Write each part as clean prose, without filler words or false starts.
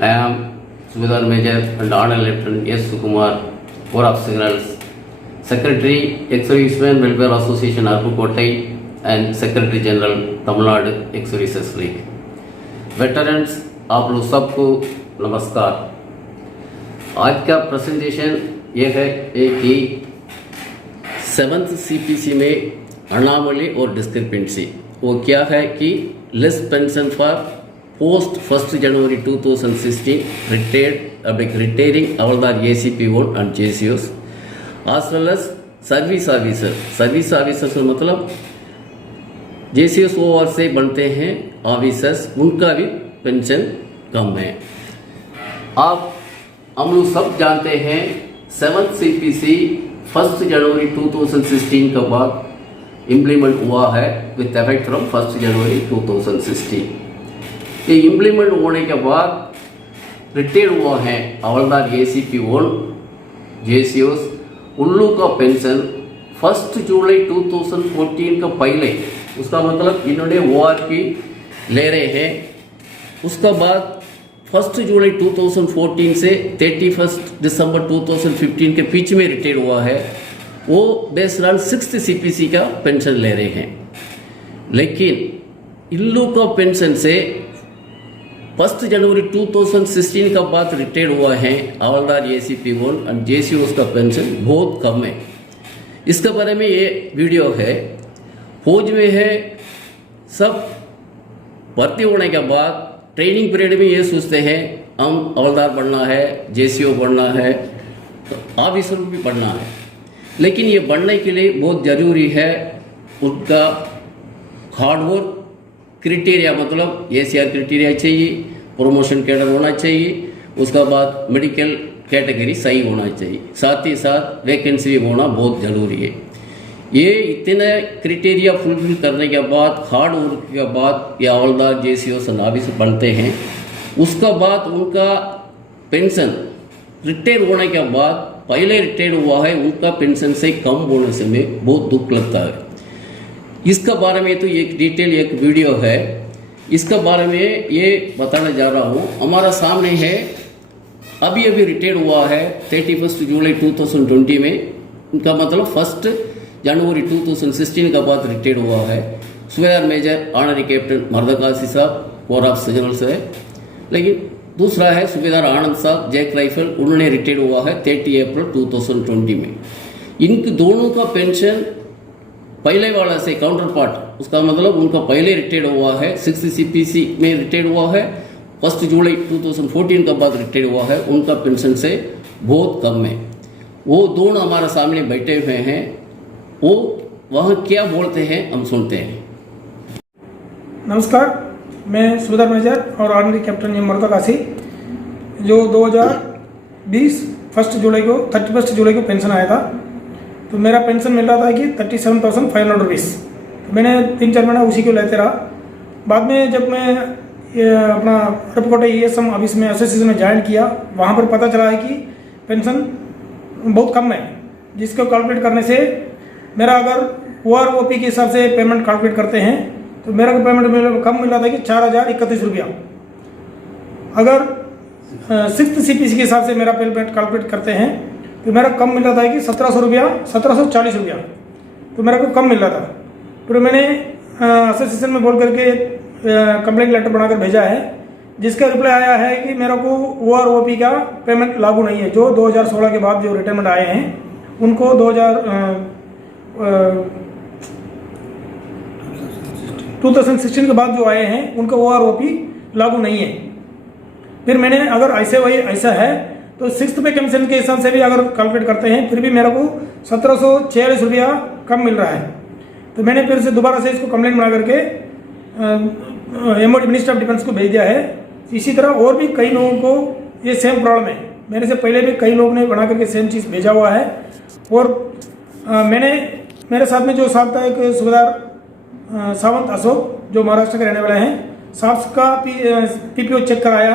I am Subedar Major and Honor Lieutenant S. Sukumar, Corps of Signals, Secretary, Ex-Servicemen Welfare Association, Arpukotai, and Secretary General, Tamil Nadu Ex-Services League. Veterans, आप लोग सबको नमस्कार। आज का presentation ये है कि 7th CPC में अनामली और डिस्क्रिपेंसी वो क्या है कि less pension for post 1st January 2016 retiring Havaldar ACP1 and JCOs as well as service officers मतलब JCOs ओवर से बनते हैं ऑफिसर्स, उनका भी पेंशन कम है। अब हम लोग सब जानते हैं 7th CPC 1st January 2016 के बाद इम्प्लीमेंट हुआ है with effect from 1st January 2016। ये इम्प्लीमेंट होने के बाद रिटायर हुआ है हवलदार ACP1 JCOs, उन लोग का पेंशन 1 जुलाई 2014 का पहले, उसका मतलब इन्होंने ORP ले रहे हैं, उसका बाद 1 जुलाई 2014 से 31 दिसंबर 2015 के बीच में रिटायर हुआ है, वो बेस्ड ऑन 6th CPC का पेंशन ले रहे हैं। लेकिन इन लोग का पेंशन से 1 जनवरी 2016 का बाद रिटायर हुआ है हवलदार ACP1 और JCOs का पेंशन बहुत कम है। इसके बारे में ये वीडियो है। फौज में है सब भर्ती होने के बाद ट्रेनिंग पीरियड में ये सोचते हैं हम हवलदार बनना है, JCO बनना है, तो ऑफिसर भी बनना है। लेकिन ये बनने के लिए बहुत ज़रूरी है उनका हार्डवर्क क्राइटेरिया, मतलब ACR क्राइटेरिया चाहिए, प्रमोशन कैडर होना चाहिए, उसका बाद मेडिकल कैटेगरी सही होना चाहिए, साथ ही साथ वैकेंसी भी होना बहुत ज़रूरी है। ये इतने क्राइटेरिया फुलफिल करने के बाद, हार्ड वर्क के बाद ये हवलदार JCOs ऑफिसर बनते हैं। उसका बाद उनका पेंशन रिटायर होने के बाद, पहले रिटायर हुआ है उनका पेंशन से कम होने से में बहुत दुख लगता है। इसका बारे में तो एक डिटेल एक वीडियो है, इसका बारे में ये बताने जा रहा हूँ। हमारा सामने है अभी रिटायर हुआ है 31 जुलाई 2020 में, उनका मतलब 1 जनवरी 2016 का बाद रिटायर हुआ है। सुबेदार मेजर ऑनरी कैप्टन मर्दकासी साहब कोर ऑफ सिग्नल्स है। लेकिन दूसरा है सुबेदार आनंद साहब जैक राइफल, उन्होंने रिटायर हुआ है 30 अप्रैल 2020 में। इनके दोनों का पेंशन पहले वाला से काउंटर पार्ट, उसका मतलब उनका पहले रिटायर हुआ है 6th CPC में रिटायर हुआ है, 1 जुलाई 2014 का बाद रिटायर हुआ है, उनका पेंशन से बहुत कम है। वो दोनों हमारे सामने बैठे हुए हैं, वो वहाँ क्या बोलते हैं हम सुनते हैं। नमस्कार, मैं सुबेदार मेजर और ऑनरी कैप्टन एम मर्दकासी, जो 2020 1 जुलाई को 31 जुलाई को पेंशन आया था, तो मेरा पेंशन मिल रहा था कि 37,500 रुपीज़। मैंने 3-4 महीना उसी को लेते रहा। बाद में जब मैं अपना अरबकोटा ESM ऑफिस में एसोसिएशन में ज्वाइन किया, वहाँ पर पता चला है कि पेंशन बहुत कम है, जिसको कैलकुलेट करने से मेरा अगर OROP के हिसाब से पेमेंट कैलकुलेट करते हैं तो मेरा को पेमेंट कम मिल रहा था कि 4,031 रुपया। अगर 6th CPC के हिसाब से मेरा पेमेंट कैलकुलेट करते हैं तो मेरा कम मिल रहा था कि 1700 रुपया, 1740 रुपया, तो मेरा को कम मिल रहा था। फिर मैंने एसोसिएशन में बोल करके कंप्लेंट लेटर बनाकर भेजा है, जिसका रिप्लाई आया है कि मेरा को OROP का पेमेंट लागू नहीं है। जो 2016 के बाद जो रिटायरमेंट आए हैं उनको 2016 के बाद जो आए हैं उनका OROP लागू नहीं है। फिर मैंने अगर ऐसा है तो 6th पे कमीशन के हिसाब से भी अगर कैलकुलेट करते हैं फिर भी मेरे को 1746 रुपया कम मिल रहा है। तो मैंने फिर से दोबारा से इसको कंप्लेंट बना करके MOD मिनिस्टर ऑफ डिफेंस को भेज दिया है। इसी तरह और भी कई लोगों को ये सेम प्रॉब्लम है, मेरे से पहले भी कई लोगों ने बना करके सेम चीज़ भेजा हुआ है। और मेरे साथ में जो साहब था एक सुबेदार सावंत अशोक, जो महाराष्ट्र के रहने वाले हैं, साहब का PPO चेक कराया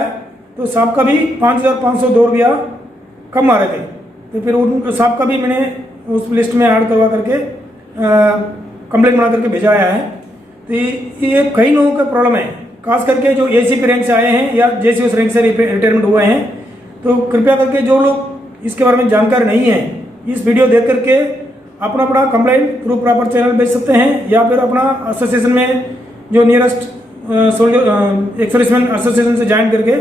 तो साहब का भी 5,502 रुपया कम आ रहे थे। तो फिर उन साहब का भी मैंने उस लिस्ट में ऐड करवा करके कंप्लेंट बना करके भेजा आया है। तो ये कई लोगों का प्रॉब्लम है। खास करके जो एसीपी रैंक से आए हैं या जेसीओ रैंक से रिटायरमेंट हुए हैं, तो कृपया करके जो लोग इसके बारे में जानकार नहीं है, इस वीडियो देख करके अपना अपना कंप्लेंट थ्रू प्रॉपर चैनल भेज सकते हैं, या फिर अपना एसोसिएशन में जो नियरेस्ट एक्स सर्विसमैन एसोसिएशन से ज्वाइन करके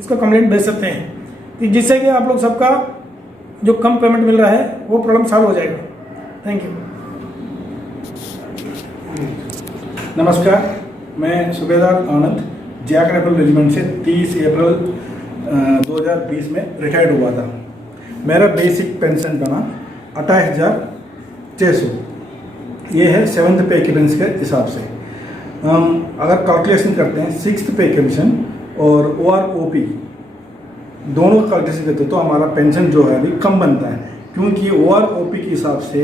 इसका कंप्लेंट भेज सकते हैं, तो जिससे कि आप लोग सबका जो कम पेमेंट मिल रहा है वो प्रॉब्लम सॉल्व हो जाएगा। Thank you. नमस्कार, मैं सूबेदार आनंद जैक राइफल रेजिमेंट से 30 अप्रैल 2020 में रिटायर्ड हुआ था। मेरा बेसिक पेंशन बना 28,600, ये है 7th पे कमीशन के हिसाब से। अगर कैलकुलेशन करते हैं 6th पे कमीशन और OROP दोनों का कैलकुलेशन करते हैं तो हमारा पेंशन जो है अभी कम बनता है, क्योंकि OROP के हिसाब से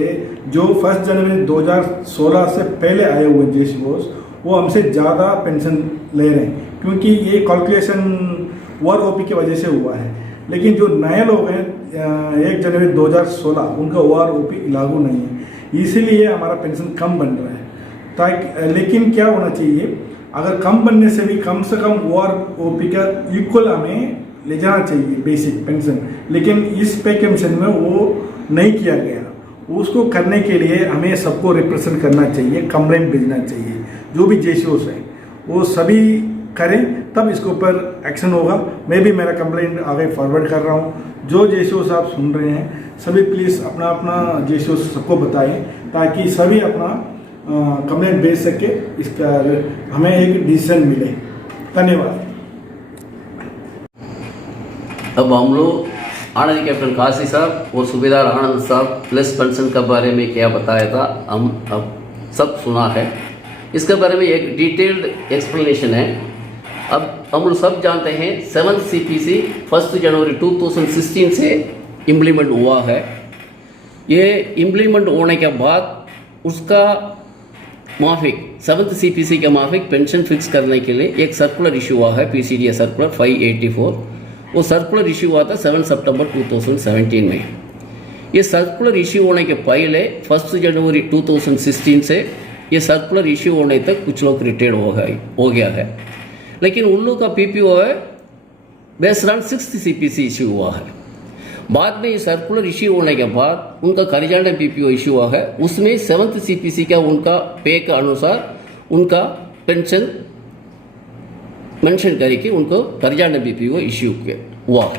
जो 1 जनवरी 2016 से पहले आए हुए जेसीओस वो हमसे ज़्यादा पेंशन ले रहे हैं, क्योंकि ये कैलकुलेशन OROP की वजह से हुआ है। लेकिन जो नए लोग हैं 1 जनवरी 2016 उनका OROP लागू नहीं है, इसीलिए हमारा पेंशन कम बन रहा है। ताकि लेकिन क्या होना चाहिए, अगर कम बनने से भी कम से कम OROP का इक्वल हमें ले जाना चाहिए बेसिक पेंशन, लेकिन इस पे कमीशन में वो नहीं किया गया। उसको करने के लिए हमें सबको रिप्रेजेंट करना चाहिए, कंप्लेंट भेजना चाहिए। जो भी जेसीओस हैं वो सभी करें, तब इसके ऊपर एक्शन होगा। मैं भी मेरा कंप्लेंट आगे फॉरवर्ड कर रहा हूँ। जो जेसीओस आप सुन रहे हैं सभी प्लीज़ अपना अपना जेसीओस सबको बताएं, ताकि सभी अपना कंप्लेंट भेज सके, इसका हमें एक डिसीजन मिले। धन्यवाद। अब हम लोग आनंद कैप्टन काशी साहब और सूबेदार आनंद साहब प्लस पेंशन के बारे में क्या बताया था हम अब सब सुना है। इसके बारे में एक डिटेल्ड एक्सप्लेनेशन है। अब हम लोग सब जानते हैं 7th CPC 1 जनवरी 2016 से इम्प्लीमेंट हुआ है। ये इम्प्लीमेंट होने के बाद उसका माफिक 7th CPC के माफिक पेंशन फिक्स करने के लिए एक सर्कुलर इशू हुआ है, PCDA सर्कुलर 584। वो सर्कुलर इशू हुआ था 7 सितंबर 2017 में। ये सर्कुलर इशू होने के पहले 1 जनवरी 2016 से ये सर्कुलर इशू होने तक कुछ लोग रिटायर्ड हो गया है, लेकिन उन लोग का PPO है based on 6th CPC issue हुआ है। बाद में ये सर्कुलर इशू होने के बाद उनका करिजेंडम PPO इशू हुआ है, उसमें 7th CPC का उनका पे के अनुसार उनका पेंशन मेंशन करके उनको करिजेंडम PPO इशू हुआ।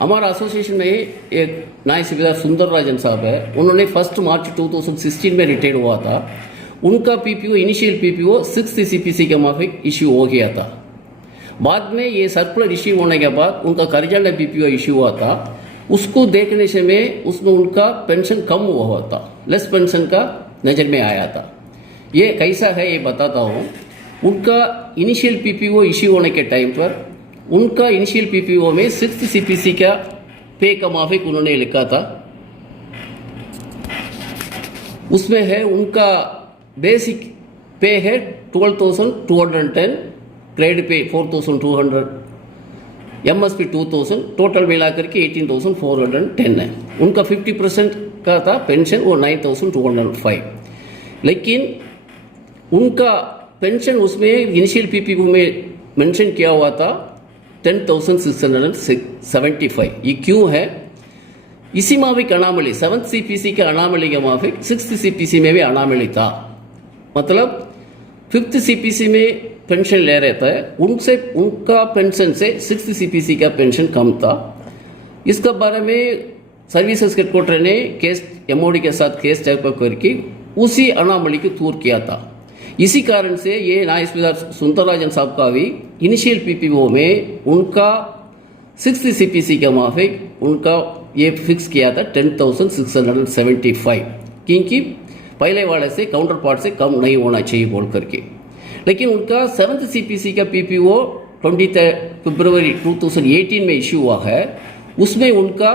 हमारा एसोसिएशन में एक नायब सूबेदार सुंदर राजन साहब है, उन्होंने 1 मार्च 2016 में रिटायर्ड हुआ था। उनका PPO initial PPO 6th CPC के माफिक इशू हो गया था। बाद में ये सर्कुलर इशू होने के बाद उनका करिजेंडम PPO इशू हुआ था। उसको देखने से में उसमें उनका पेंशन कम हुआ था, लेस पेंशन का नज़र में आया था। ये कैसा है ये बताता हूँ। उनका इनिशियल PPO इशू होने के टाइम पर उनका इनिशियल PPO में 6th CPC का पे का माफिक उन्होंने लिखा था। उसमें है उनका बेसिक पे है 12,210, ग्रेड पे 4,200, MSP 2,000, टोटल मिला करके 18,410 है। उनका 50% का था पेंशन, वो 9,205। लेकिन उनका पेंशन उसमें इनिशियल PPO में मेंशन किया हुआ था 10,675। ये क्यों है? इसी माफिक अनामली 7th CPC के अनामली के माफिक 6th CPC में भी अनामली था। मतलब 5th CPC में पेंशन ले रहता है, उनसे उनका पेंशन से 6th CPC का पेंशन कम था। इसका बारे में सर्विसेज हेडक्वार्टर ने केस MOD के साथ केस टाइप करके उसी अनामली को दूर किया था। इसी कारण से ये नायब सूबेदार सुंदरराजन साहब का भी इनिशियल PPO में उनका 6th CPC के माफिक उनका ये फिक्स किया था 10,675, क्योंकि पहले वाले से काउंटर पार्ट से कम नहीं होना चाहिए बोल करके। लेकिन उनका 7th CPC का PPO 20 फरवरी 2018 में इशू हुआ है, उसमें उनका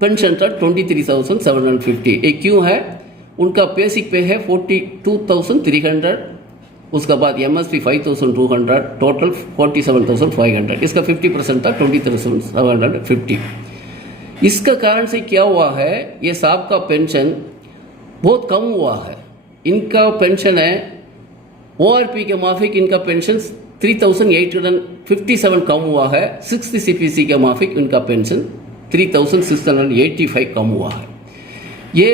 पेंशन था 23,750। ये क्यों है? उनका बेसिक पे है 42,300, उसका बाद MSP 5,200, टोटल 47,500। इसका 50% था 23,750। इसका कारण से क्या हुआ है, ये साहब का पेंशन बहुत कम हुआ है। इनका पेंशन है ORP के माफिक इनका पेंशन 3,857 कम हुआ है। 6th CPC के माफिक इनका पेंशन 3,685 कम हुआ है। ये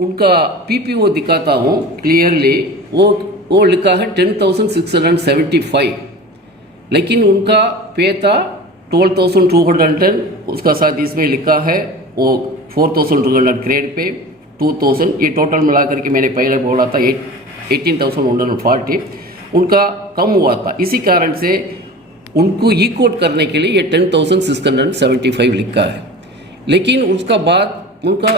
उनका PPO दिखाता हूँ क्लियरली, वो लिखा है 10,675, लेकिन उनका पे था 12,210, उसका साथ इसमें लिखा है वो 4,200 क्रेडिट पे 2,000, ये टोटल मिलाकर के मैंने पहले बोला था 18,140 उनका कम हुआ था। इसी कारण से उनको इक्वट करने के लिए ये 10,675 लिखा है। लेकिन उसका बाद उनका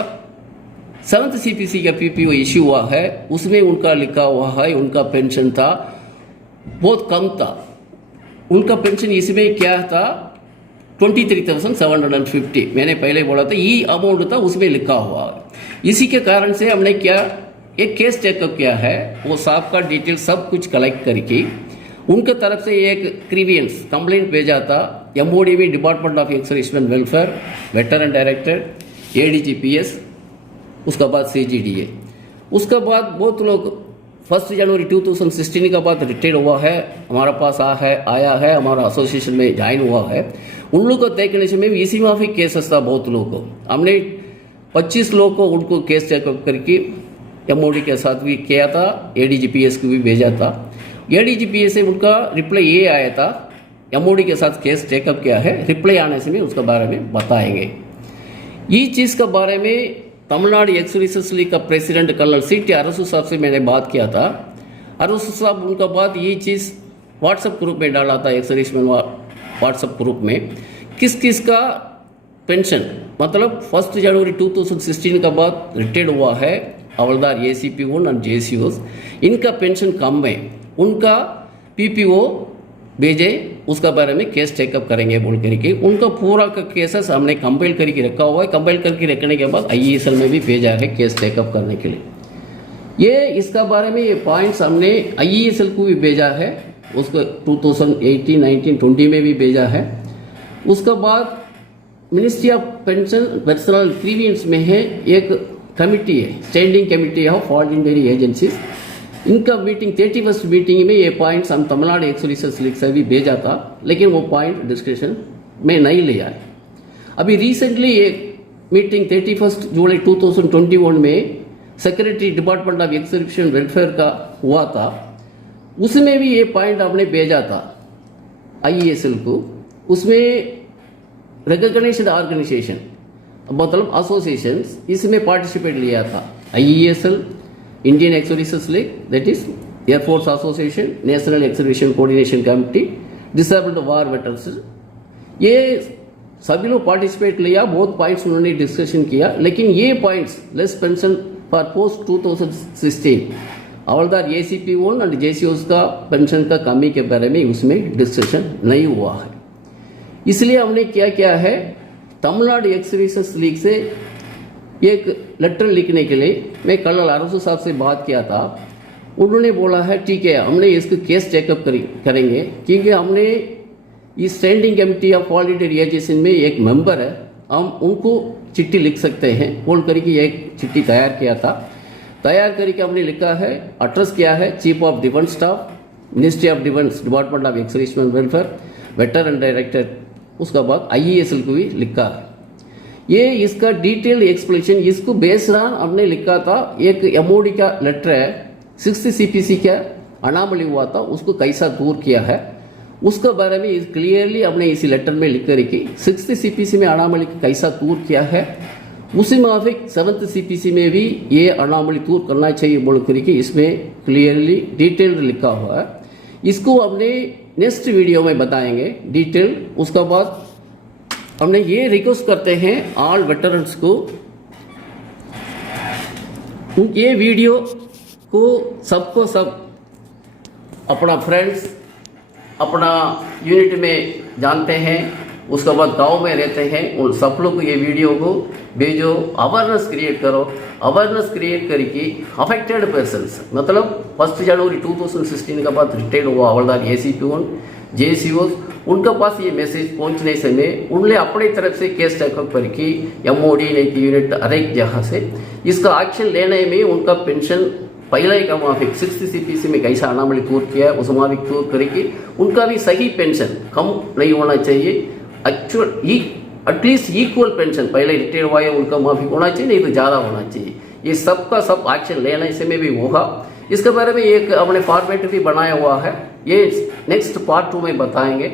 7th CPC का PPO इश्यू हुआ है, उसमें उनका लिखा हुआ है उनका पेंशन था बहुत कम था। उनका पेंशन इसमें क्या था 23,750, मैंने पहले बोला था ये अमाउंट था उसमें लिखा हुआ है। इसी के कारण से हमने क्या एक केस चेकअप किया है, वो साहब का डिटेल सब कुछ कलेक्ट करके उनके तरफ से एक ग्रीवियंस कंप्लेंट भेजा था MOD में, department of ex-serviceman welfare, veteran director, ADGPS, उसका बाद CGDA। उसका बाद बहुत लोग 1 जनवरी 2016 का बाद रिटायर हुआ है, हमारा पास आया है, हमारा एसोसिएशन में ज्वाइन हुआ है। उन लोगों को देखने से में इसी माफी केसेस था बहुत लोगों को। हमने 25 लोग को उनको केस चेकअप करके MOD के साथ भी किया था, ADGPS को भी भेजा था। ADGPS से उनका रिप्लाई ये आया था MOD के साथ केस चेकअप किया है, रिप्लाई आने से में उसके बारे में बताएंगे। ये चीज़ के बारे में तमिलनाडु एक्स सर्विसेज लीग का प्रेसिडेंट कर्नल CT अरसू साहब से मैंने बात किया था। अरसू साहब उनका बात ये चीज़ व्हाट्सएप ग्रुप में डाला था, एक्स सर्विसमैन व्हाट्सएप ग्रुप में, किस किस का पेंशन मतलब 1 जनवरी 2016 का बाद रिटायर्ड हुआ है हवलदार ACP1 और JCOs, इनका पेंशन कम है, उनका PPO भेजे, उसका बारे में केस चेकअप करेंगे बोल करके उनका पूरा का केसेस हमने कंपाइल करके रखा हुआ है। कंपाइल करके रखने के बाद IESL में भी भेजा है केस चेकअप करने के लिए। ये इसका बारे में ये पॉइंट्स हमने IESL को भी भेजा है, उसको 2018, 19, 20 में भी भेजा है। उसका बाद ministry of pension personal grievance में है एक कमिटी है, standing committee of ordinary agencies, इनका मीटिंग 31st मीटिंग में ये पॉइंट्स हम तमिलनाडु एक्स सर्विसेज लीग से भी भेजा था, लेकिन वो पॉइंट डिस्कशन में नहीं लिया है। अभी रिसेंटली एक मीटिंग 31 जुलाई 2021 में secretary department of ex-serviceman welfare का हुआ था, उसमें भी ये पॉइंट हमने भेजा था IESL को। उसमें रिकॉग्नाइज्ड ऑर्गेनाइजेशन मतलब एसोसिएशन इसमें पार्टिसिपेट लिया था, IESL, Indian ex services league, that is air force association, national ex servicemen coordination committee, disabled war veterans, ये सभी लोग पार्टिसिपेट लिया। बहुत पॉइंट्स उन्होंने डिस्कशन किया, लेकिन ये points less pension for post 2016 havildar ACP1 और JCOs का पेंशन का कमी के बारे में उसमें डिस्कशन नहीं हुआ है। इसलिए हमने क्या किया है, तमिलनाडु एक्स सर्विसेज लीग से एक लेटर लिखने के लिए मैं कर्नल अरसू साहब से बात किया था। उन्होंने बोला है ठीक है, हमने इसको केस चेकअप करेंगे, क्योंकि हमने इस standing committee of ordinary agency में एक मेंबर है, हम उनको चिट्ठी लिख सकते हैं बोल करके एक चिट्ठी तैयार किया था। तैयार करके हमने लिखा है, एड्रेस किया है chief of defence staff, ministry of defence, department of ex serviceman welfare, veteran director, उसका बाद IESL को भी लिखा है। ये इसका डिटेल एक्सप्लेनेशन इसको बेस्ड ऑन हमने लिखा था। एक MOD का लेटर है, 6th CPC का अनामली हुआ था, उसको कैसा दूर किया है उसके बारे में क्लियरली हमने इसी लेटर में लिख कर कि 6th CPC में अनामली कैसा दूर किया है, उसी माफिक 7th CPC में भी ये अनामली दूर करना चाहिए बोल करके इसमें क्लियरली डिटेल्ड लिखा हुआ है। इसको हमने नेक्स्ट वीडियो में बताएंगे डिटेल। उसके बाद हमने ये रिक्वेस्ट करते हैं ऑल वेटरन्स को, ये वीडियो को सबको सब अपना फ्रेंड्स अपना यूनिट में जानते हैं, उसके बाद गांव में रहते हैं, उन सब लोग को ये वीडियो को भेजो, अवेयरनेस क्रिएट करो। अवेयरनेस क्रिएट करके अफेक्टेड पर्सन्स मतलब 1 जनवरी 2016 के बाद रिटायर्ड हुआ हवलदार ACP1 JCOs, उनके पास ये मैसेज पहुंचने से में उनने अपनी तरफ से केस चेकअप करके MOD ने यूनिट हर एक जगह से इसका एक्शन लेने में उनका पेंशन पहले का माफिक 6th CPC में कैसा अनामली दूर किया उस माफिक दूर करके उनका भी सही पेंशन कम नहीं होना चाहिए, एक्चुअल एटलीस्ट इक्वल पेंशन पहले रिटायर हुआ है उनका माफिक होना चाहिए, नहीं तो ज़्यादा होना चाहिए। ये सबका सब एक्शन लेने से में भी होगा। इसके बारे में एक अपने फॉर्मेट भी बनाया हुआ है, ये नेक्स्ट पार्ट 2 में बताएंगे,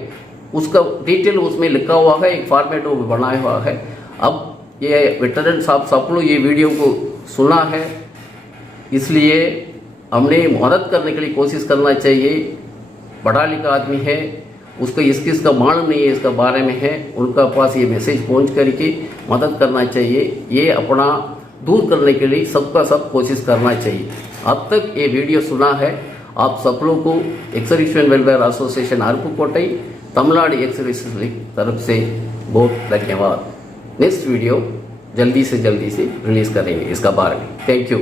उसका डिटेल उसमें लिखा हुआ है, एक फॉर्मेट वो बनाया हुआ है। अब ये वेटरन साहब सब लोग ये वीडियो को सुना है, इसलिए हमने मदद करने के लिए कोशिश करना चाहिए। पढ़ा लिखा आदमी है, उसको इसका मालूम नहीं है, इसका बारे में है, उनका पास ये मैसेज पहुंच करके मदद करना चाहिए। ये अपना दूर करने के लिए सबका सब कोशिश करना चाहिए। अब तक ये वीडियो सुना है आप सब लोग को ex serviceman welfare association Aruppukottai Tamil Nadu ex service league तरफ से बहुत धन्यवाद। नेक्स्ट वीडियो जल्दी से रिलीज़ करेंगे इसका बारे में। Thank you.